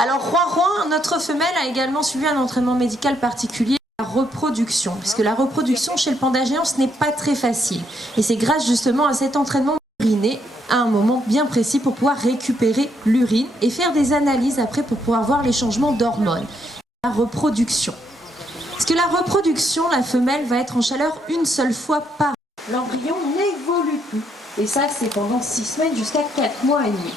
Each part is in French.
Alors Roy, notre femelle, a également suivi un entraînement médical particulier, la reproduction, puisque la reproduction chez le panda géant, ce n'est pas très facile. Et c'est grâce justement à cet entraînement uriné à un moment bien précis pour pouvoir récupérer l'urine et faire des analyses après pour pouvoir voir les changements d'hormones. La reproduction. Parce que la reproduction, la femelle va être en chaleur une seule fois par an. L'embryon n'évolue plus. Et ça, c'est pendant 6 semaines jusqu'à 4 mois et demi.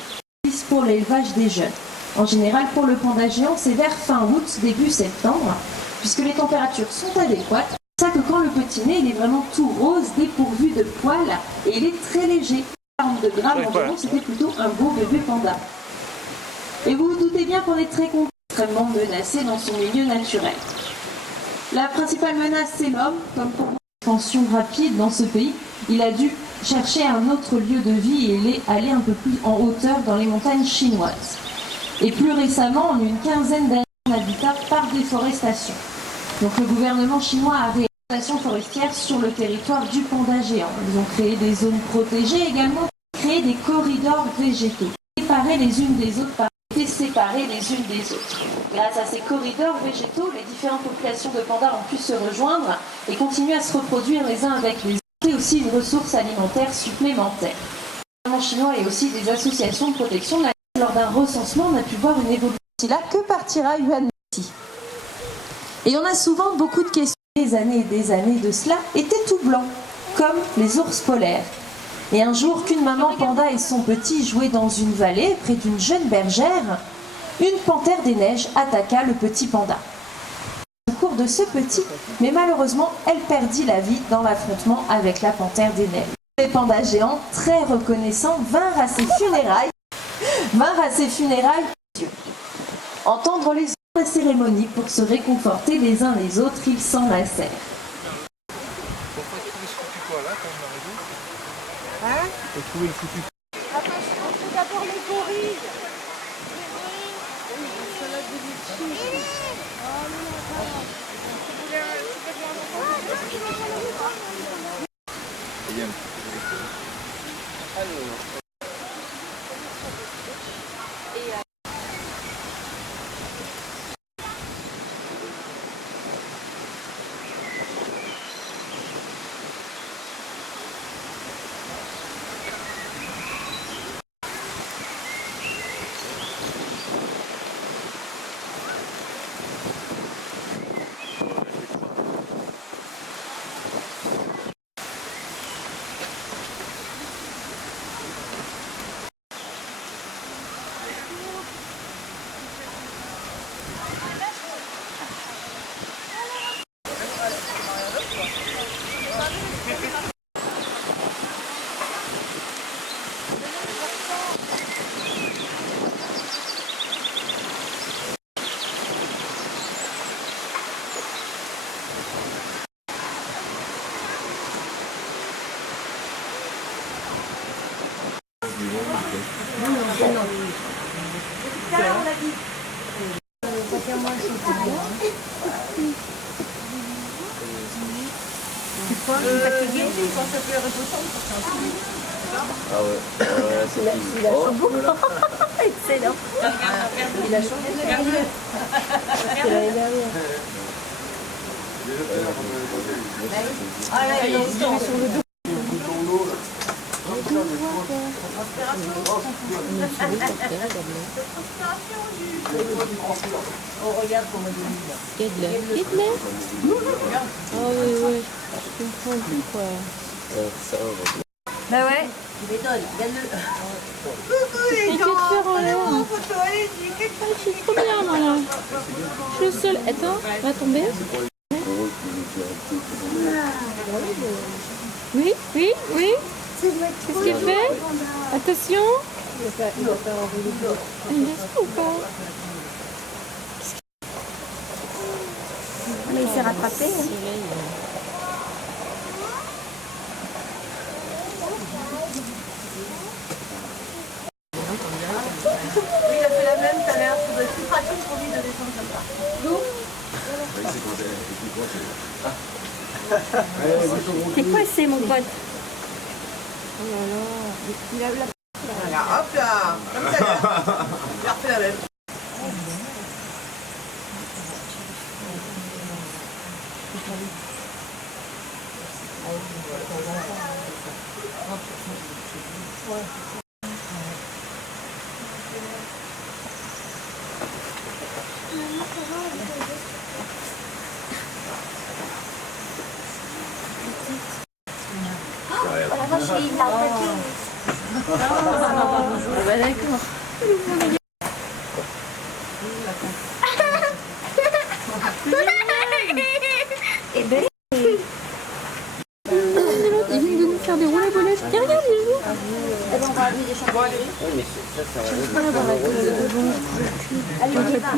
Pour l'élevage des jeunes. En général, pour le panda géant, c'est vers fin août, début septembre, puisque les températures sont adéquates. C'est ça que quand le petit né, il est vraiment tout rose, dépourvu de poils, et il est très léger. 40 de grammes environ, c'était plutôt un beau bébé panda. Et vous vous doutez bien qu'on est très content, extrêmement menacé dans son milieu naturel. La principale menace, c'est l'homme, comme pour l'expansion rapide dans ce pays, il a dû chercher un autre lieu de vie et il est allé un peu plus en hauteur dans les montagnes chinoises. Et plus récemment, en une quinzaine d'années d'habitat par déforestation. Donc le gouvernement chinois a réalisé une plantation forestière sur le territoire du panda géant. Ils ont créé des zones protégées également, créé des corridors végétaux, séparés les unes des autres par séparés les unes des autres. Grâce à ces corridors végétaux, les différentes populations de pandas ont pu se rejoindre et continuer à se reproduire les uns avec les autres. C'est aussi une ressource alimentaire supplémentaire. Le gouvernement chinois et aussi des associations de protection de la nature, lors d'un recensement, on a pu voir une évolution. C'est là que partira Yuan Meti. Et on a souvent beaucoup de questions. Des années et des années de cela étaient tout blancs, comme les ours polaires. Et un jour qu'une maman panda et son petit jouaient dans une vallée près d'une jeune bergère, une panthère des neiges attaqua le petit panda. Au cours de ce petit, mais malheureusement, elle perdit la vie dans l'affrontement avec la panthère des neiges. Les pandas géants, très reconnaissants, vinrent à ses funérailles, entendre les autres de la cérémonie pour se réconforter les uns les autres, ils s'enlacèrent. Hein? Faut trouver le foutu. Attends, on trouve d'abord les gorilles. Salade de litchi. Ah ouais, c'est Il a changé. Excellent. Il a changé de milieu. C'est l'année dernière. Ah là, il est sur le dos. Oh, regarde comment il est. Hitler. Hitler. Oh oui, oui. Je comprends plus quoi. Bah ouais. Il m'étonne, regarde-le. Coucou les gens. Que te faire en l'air. Photo, allez-y. Je suis trop bien moi là. Je suis seule. Attends, va tomber. Oui, oui, oui. Qu'est-ce qu'il fait? Attention. Il va pas enrouler. Il reste ou pas? Mais il s'est rattrapé. Hein. Oui, il a fait la même tout à l'heure. Ça doit être plus pratique pour lui de descendre comme ça. D'où? C'est quoi c'est mon pote? Oh là là. Il a eu la... Voilà, hop là. Comme ça, là. Il a refait la même. La vache, il l'a attaqué. Ah bah d'accord. Et ben, Ils viennent de nous faire des rouleaux volets. Tiens, regarde, il joue. eh ben, on va aller des champignons. Oui, mais ça, c'est un Allez, on y va.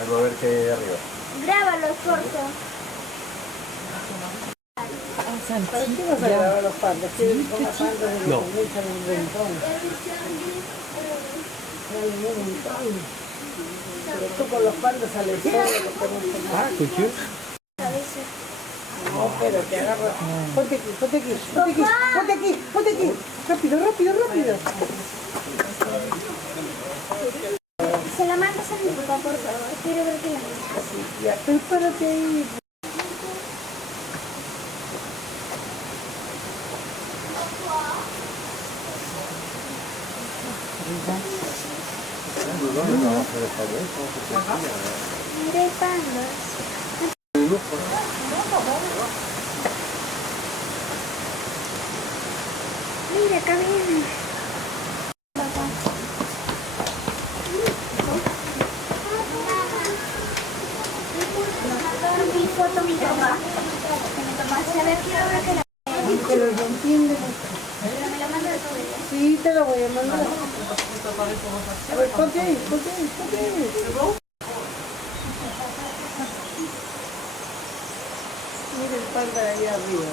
Algo a ver qué hay arriba. Grábalo, corto. No. Tú con los pandas sales solo. Ah, escuché. No, pero te agarras. Ponte aquí, ponte aquí, ponte aquí, ponte aquí, ponte aquí. Rápido, rápido, rápido. Se la mandas a mi papá, por favor. Quiero ver que la mandas. Ya, prepárate ahí. Mira, hay pandas. Mira, acá viene. Papá. Mi foto, mi papá. Que me tomaste. A ver, quiero ver que la... Pero no entiendes. Pero me la mandas todo ella. Sí, te la voy a mandar. A ver, ponte ahí, ponte ahí, ponte ahí. Mira el panda de allá arriba.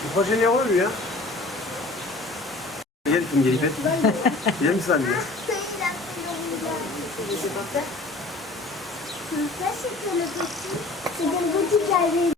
C'est pas généreux, lui, hein. Il fait une galipette. Il aime ça, lui. Ça, c'était le petit. C'était le petit qui avait